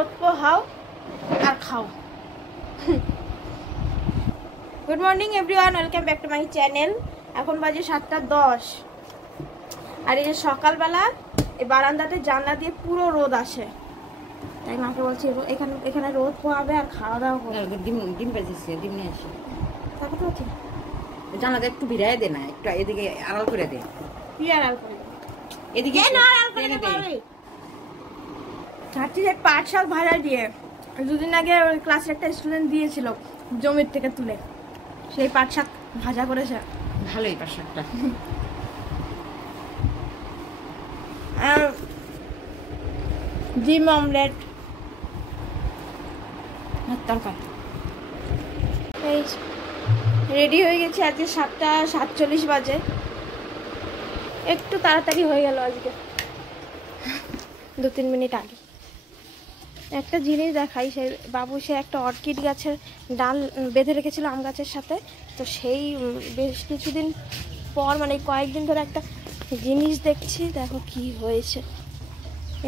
রোদ পোহাও আর খাও। Good morning everyone, welcome back to my channel. এখন বাজে 7:10 আর এই যে সকালবেলা এই বারান্দাতে জানলা দিয়ে পুরো রোদ আসে, তাই মাকে বলছি এখানে রোদ পোহাবে আর খাওয়া দাওয়া করবে। ডিম পেয়েছে, ডিম নিয়ে আসি। তারপর তো কি জানলাটা একটু ভিড়াই দে না, একটু এদিকে আড়াল করে দে। কি আড়াল করে এদিকে আড়াল করে দে। চারটি পাট শাক ভাজা দিয়ে দুদিন আগে ওই ক্লাসের একটা স্টুডেন্ট দিয়েছিল জমির থেকে তুলে, সেই পাট শাক ভাজা করেছে। ভালোই পাট শাকটা। আর ডিম অমলেট তরকারি। এই রেডি হয়ে গেছে, আজকে 7:47 বাজে। একটু তাড়াতাড়ি হয়ে গেল আজকে, 2-3 মিনিট আগে। একটা জিনিস দেখাই, সেই বাবু সে একটা অর্কিড গাছের ডাল বেঁধে রেখেছিল আম গাছের সাথে, তো সেই বেশ কিছুদিন পর মানে কয়েকদিন ধরে একটা জিনিস দেখছি, দেখো কি হয়েছে।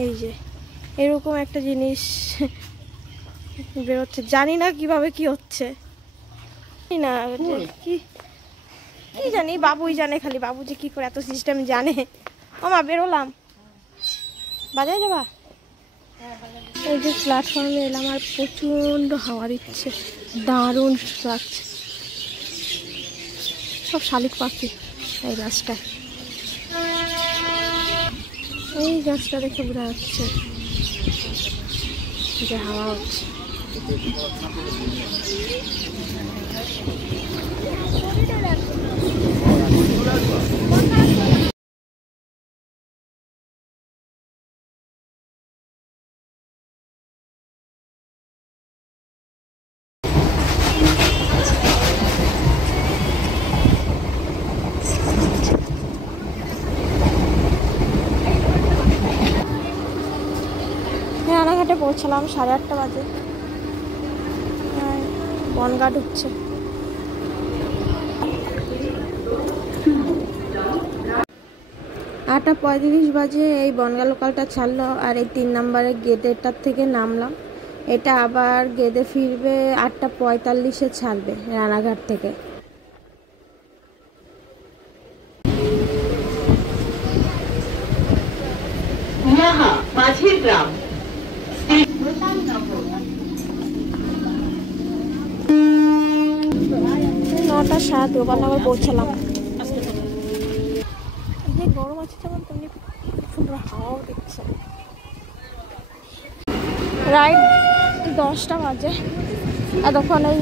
এই যে এরকম একটা জিনিস বেরোচ্ছে, জানি না কিভাবে কি হচ্ছে না, কি কি জানি, বাবুই জানে, খালি বাবু যে কি করে এত সিস্টেম জানে। ও মা বেরোলাম, বাজারে যাবা? এই যে প্ল্যাটফর্মে এলাম আর প্রচন্ড হাওয়া দিচ্ছে, দারুণ লাগছে। সব শালিক পাখি এই গাছটায়, এই গাছটা দেখে বোঝা যাচ্ছে যে হাওয়া হচ্ছে। রানাঘাটে পৌঁছালাম 8:30 বাজে, বনগা ঢুকছে। 8:35 বাজে এই বনগা লোকালটা ছাড়লো, আর এই 3 নম্বরের গেটেরটার থেকে নামলাম। এটা আবার গেদে ফিরবে 8:45-এ ছাড়বে রানাঘাট থেকে। মাঝির গ্রাম 9:07 গোপালনগর পৌঁছালাম। যে গরম আছে যেমন তেমনি সুন্দর হাওয়াও দিচ্ছে। রাইট 10টা বাজে, এতক্ষণ এই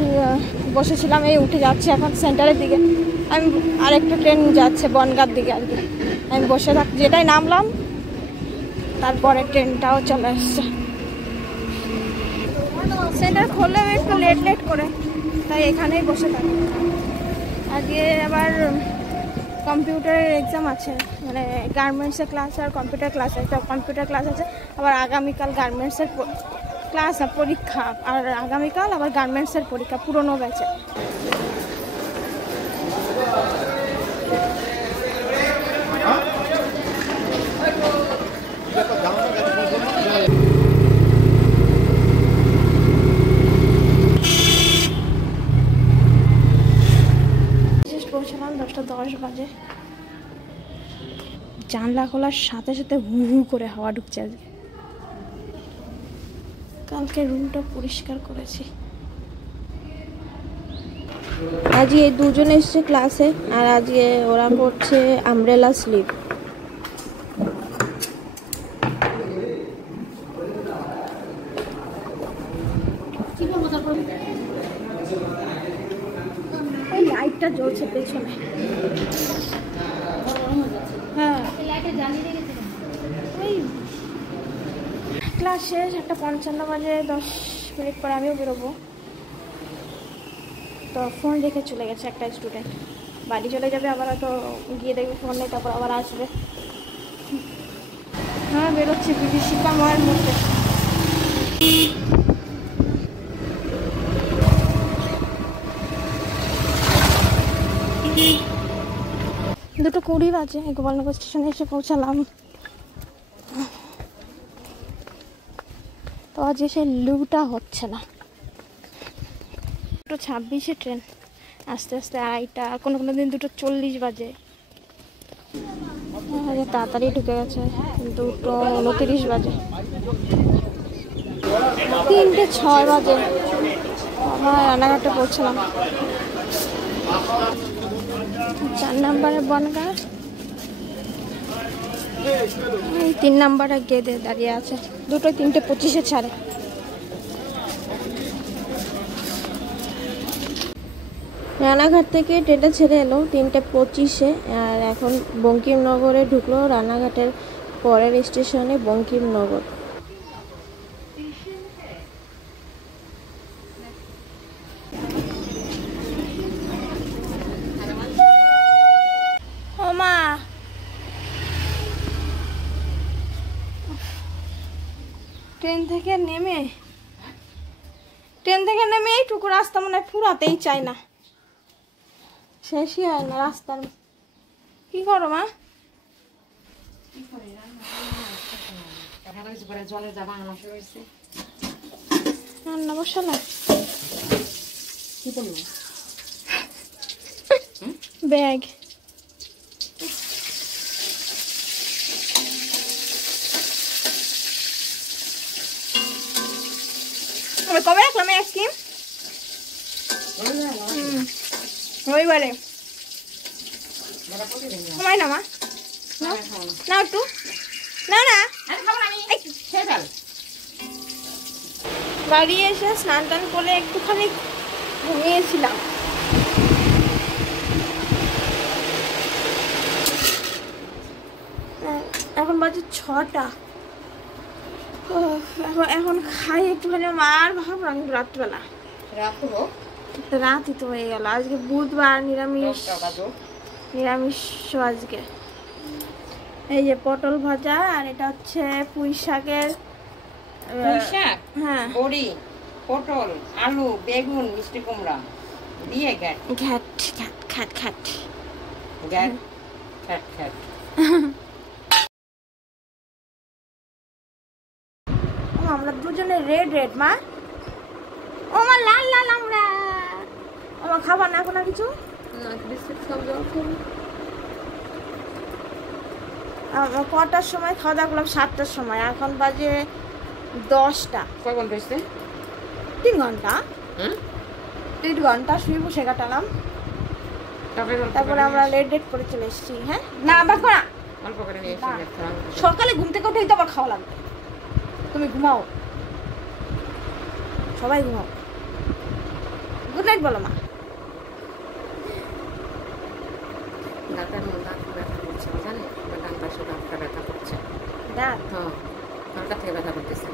বসেছিলাম, এই উঠে যাচ্ছে এখন সেন্টারের দিকে। আমি আরেকটা ট্রেন যাচ্ছে বনগাঁর দিকে আর কি, আমি বসে থাক, যেটাই নামলাম তারপরে ট্রেনটাও চলে আসছে। সেন্টার খুললেও একটু লেট করে, তাই এখানেই বসে থাকি। আজকে আবার কম্পিউটারের এক্সাম আছে, মানে গার্মেন্টসের ক্লাস আর কম্পিউটার ক্লাস, একটা কম্পিউটার ক্লাস আছে, আবার আগামীকাল গার্মেন্টসের ক্লাস আর পরীক্ষা, আর আগামীকাল আবার গার্মেন্টসের পরীক্ষা পুরনো ব্যাচে। পৌঁছলাম 10:10 বাজে। জানলা খোলার সাথে সাথে হু হু করে হাওয়া ঢুকছে আজকে। কালকে রুমটা পরিষ্কার করেছি। আজকে এই দুজনে এসছে ক্লাসে, আর আজকে ওরা করছে আমব্রেলা স্লিপ। ওই লাইটটা জ্বলছে পেছনে। হ্যাঁ ওই ক্লাস শেষ 1:55 বাজে, 10 মিনিট পর আমিও বেরোবো। তো ফোন রেখে চলে গেছে একটা স্টুডেন্ট, বাড়ি চলে যাবে, আবার হয়তো গিয়ে দেখবে ফোন নেই, তারপর আবার আসবে। হ্যাঁ বেরোচ্ছি বিভীষিকা ময়ের মধ্যে। দুটো 20 বাজে, গোপালনগর স্টেশনে এসে পৌঁছালাম। তো তো আজকে সেই লুটা হচ্ছে না। 2:26 ট্রেন, আস্তে আস্তে 2:30, কোনো কোনো দিন 2:40 বাজে। তাড়াতাড়ি ঢুকে গেছে, 2:29 বাজে, 3:06 বাজে। আমরা রানাঘাটে পৌঁছলাম। 4 নম্বরের বনগাঁ, এই 3 নম্বরের গেদে দাঁড়িয়ে আছে। 3:25 ছাড়ে। রানাঘাট থেকে ট্রেনটা ছেড়ে এলো 3:25, আর এখন বঙ্কিমনগরে ঢুকলো। রানাঘাটের পরের স্টেশনে বঙ্কিমনগর। ও মা, ট্রেন থেকে নেমে এইটুকু রাস্তা মনে হয় ফুরাতেই চাই না, শেষই হয় না রাস্তার। কি করো মা? রান্না বসালা? ব্যাগ কবে রাখলাম আইসক্রিম? রবিবারে। সময় না মা, না একটু না না। বাড়ি এসে স্নান টান করে একটুখানি ঘুমিয়েছিলাম। এখন বাজে 6টা। এখন খাই একটুখানি। মার ভাবলাম রাত্রবেলা, রাতই তো হয়ে গেল। আজকে বুধবার, নিরামিষ আজকে। এই যে পটল ভাজা, আর এটা হচ্ছে পুঁই শাকের, হ্যাঁ, বড়ি, পটল, আলু, বেগুন, মিষ্টি কুমড়া দিয়ে ঘ্যাট ঘ্যাট ঘ্যাট খ্যাট খ্যাট ঘ্যাট খ্যাট খ্যাট। আমরা দুজনে রেড মা। ও মা লাল লাল আমরা। ও মা খাবার না এখন আর কিছু? কটার সময় খাওয়া দাওয়া করলাম? 7টার সময়। এখন বাজে 10টা। কয় ঘন্টা হয়েছে? 3 ঘন্টা। 3 ঘন্টা শুয়ে বসে কাটালাম। তারপরে আমরা লেট করে চলে এসেছি। হ্যাঁ না বাবা, সকালে ঘুম থেকে উঠেই তো আবার খাওয়া লাগবে। তুমি ঘুমাও, সবাই ঘুমাও। গুড নাইট বলো মা। ব্যথা করতেছে।